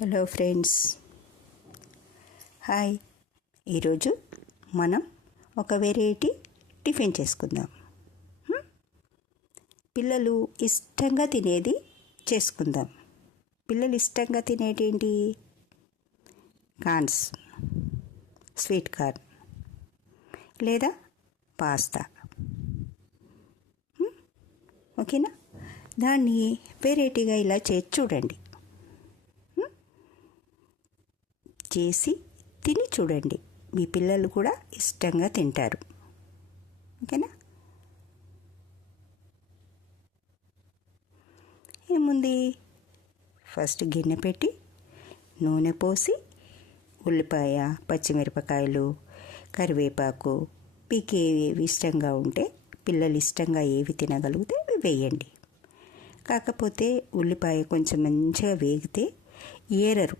Hello friends, hi. ఈరోజు మనం ఒక వెరైటీ టిఫిన్ చేసుకుందాం. పిల్లలు ఇష్టంగా తినేది చేసుకుందాం. పిల్లలు ఇష్టంగా తినేటి ఏంటి? కార్న్స్, స్వీట్ కార్న్ లేదా పాస్తా. ఓకేనా? దాన్ని వెరైటీగా ఇలా చేసి చూడండి. చేసి తిని చూడండి, మీ పిల్లలు కూడా ఇష్టంగా తింటారు. ఓకేనా? ఏముంది, ఫస్ట్ గిన్నె పెట్టి నూనె పోసి ఉల్లిపాయ, పచ్చిమిరపకాయలు, కరివేపాకు, మీకు ఏవి ఇష్టంగా ఉంటే, పిల్లలు ఇష్టంగా ఏవి తినగలిగితే అవి వేయండి. కాకపోతే ఉల్లిపాయ కొంచెం మంచిగా వేగితే ఏరరు.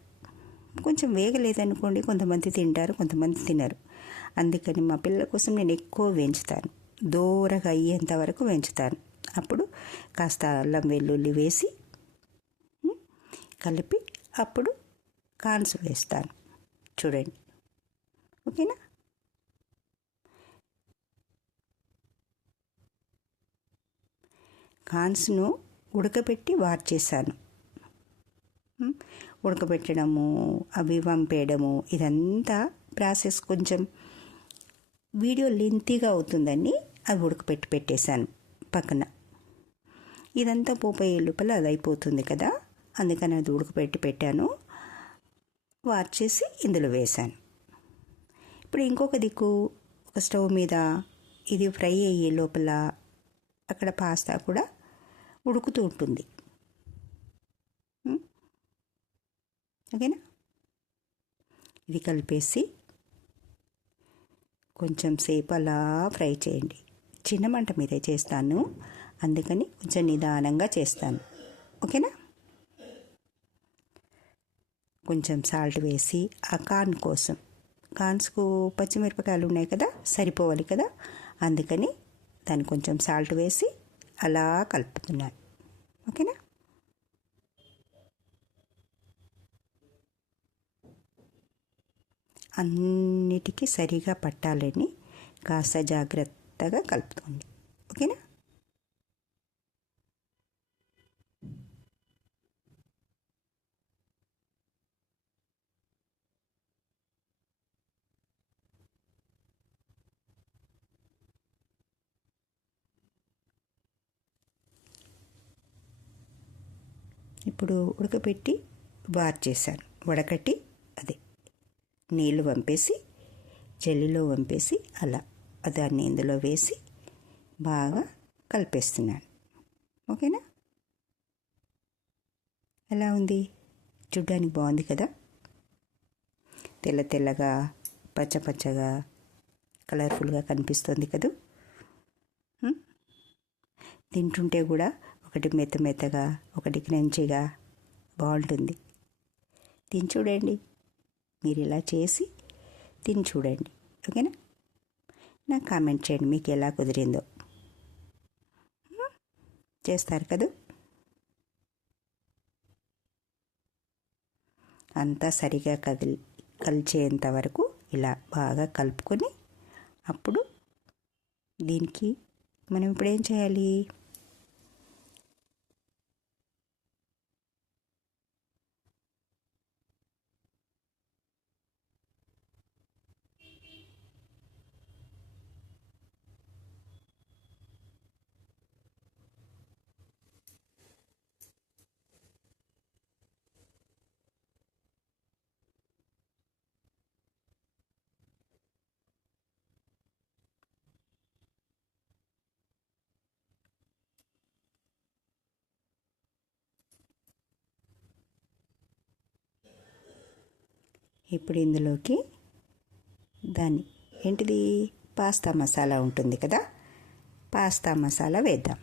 కొంచెం వేగలేదనుకోండి, కొంతమంది తింటారు, కొంతమంది తినరు. అందుకని మా పిల్లల కోసం నేను ఎక్కువ వేయించుతాను, దూరగా అయ్యేంత వరకు వేయించుతాను. అప్పుడు కాస్త అల్లం వెల్లుల్లి వేసి కలిపి అప్పుడు కార్న్స్ వేస్తాను. చూడండి. ఓకేనా? కార్న్స్ను ఉడకబెట్టి వార్చేసాను. ఉడకబెట్టడము, అవి వంపేయడము, ఇదంతా ప్రాసెస్ కొంచెం వీడియో లెంతీగా అవుతుందని అవి ఉడకబెట్టి పెట్టేశాను పక్కన. ఇదంతా పోపోయే లోపల అది అయిపోతుంది కదా, అందుకని అది ఉడకబెట్టి పెట్టాను. వార్చేసి ఇందులో వేశాను. ఇప్పుడు ఇంకొక దిక్కు ఒక స్టవ్ మీద ఇది ఫ్రై అయ్యే లోపల అక్కడ పాస్తా కూడా ఉడుకుతూ ఉంటుంది. ఓకేనా? ఇది కలిపేసి కొంచెం సేపు అలా ఫ్రై చేయండి. చిన్న మంట మీదే చేస్తాను, అందుకని కొంచెం నిదానంగా చేస్తాను. ఓకేనా? కొంచెం సాల్ట్ వేసి ఆ కార్న్ కోసం, కార్న్స్కు పచ్చిమిరపకాయలు ఉన్నాయి కదా, సరిపోవాలి కదా, అందుకని దాన్ని కొంచెం సాల్ట్ వేసి అలా కలుపుతున్నాను. ఓకేనా? అన్నిటికీ సరిగా పట్టాలని కాస్త జాగ్రత్తగా కలుపుకోండి. ఓకేనా? ఇప్పుడు ఉడకపెట్టి వార్చేసాను, వడకట్టి అదే నీళ్ళు వంపేసి జల్లిలో వంపేసి అలా దాన్ని ఇందులో వేసి బాగా కలిపేస్తున్నాను. ఓకేనా? ఎలా ఉంది? చూడ్డానికి బాగుంది కదా, తెల్ల తెల్లగా, పచ్చ పచ్చగా, కలర్ఫుల్గా కనిపిస్తుంది కదా. తింటుంటే కూడా ఒకటి మెత్త మెత్తగా, ఒకటి క్రంచిగా బాగుంటుంది. తిని చూడండి, మీరు ఇలా చేసి తిని చూడండి. ఓకేనా? నాకు కామెంట్ చేయండి మీకు ఎలా కుదిరిందో. చేస్తారు కదా. అంతా సరిగా కలిచేంత వరకు ఇలా బాగా కలుపుకొని అప్పుడు దీనికి మనం ఇప్పుడు ఏం చేయాలి? ఇప్పుడు ఇందులోకి దాన్ని ఏంటిది, పాస్తా మసాలా ఉంటుంది కదా, పాస్తా మసాలా వేద్దాం.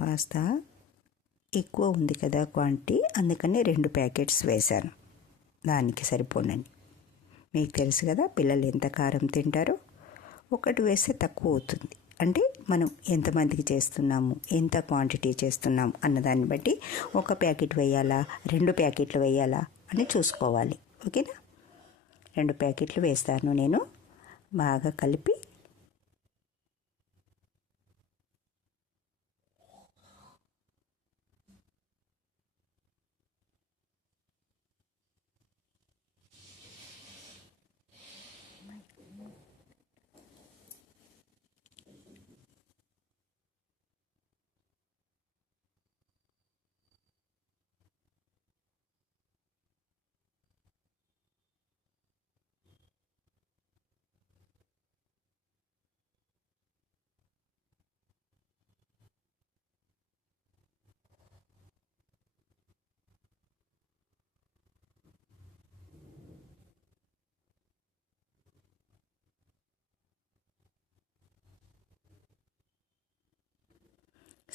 పాస్తా ఎక్కువ ఉంది కదా క్వాంటిటీ, అందుకని 2 ప్యాకెట్స్ వేశాను. దానికి సరిపోనని. మీకు తెలుసు కదా పిల్లలు ఎంత కారం తింటారో. ఒకటి వేస్తే తక్కువ అవుతుంది. అంటే మనం ఎంతమందికి చేస్తున్నాము, ఎంత క్వాంటిటీ చేస్తున్నాము అన్నదాన్ని బట్టి 1 ప్యాకెట్ వేయాలా 2 ప్యాకెట్లు వేయాలా అని చూసుకోవాలి. ఓకేనా? 2 ప్యాకెట్లు వేస్తాను నేను. బాగా కలిపి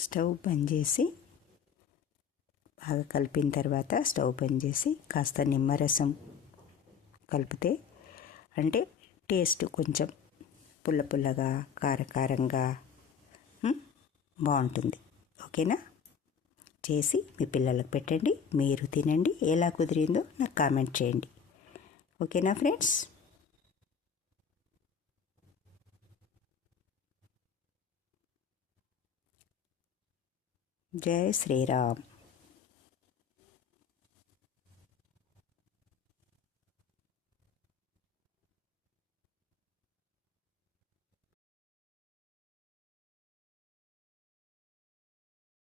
స్టవ్ బంద్ చేసి బాగా కలిపిన తర్వాత స్టవ్ బంద్ చేసి కాస్త నిమ్మరసం కలిపితే అంటే టేస్ట్ కొంచెం పుల్ల పుల్లగా కారంగా బాగుంటుంది. ఓకేనా? చేసి మీ పిల్లలకు పెట్టండి, మీరు తినండి. ఎలా కుదిరిందో నాకు కామెంట్ చేయండి. ఓకేనా ఫ్రెండ్స్? జై శ్రీరామ్.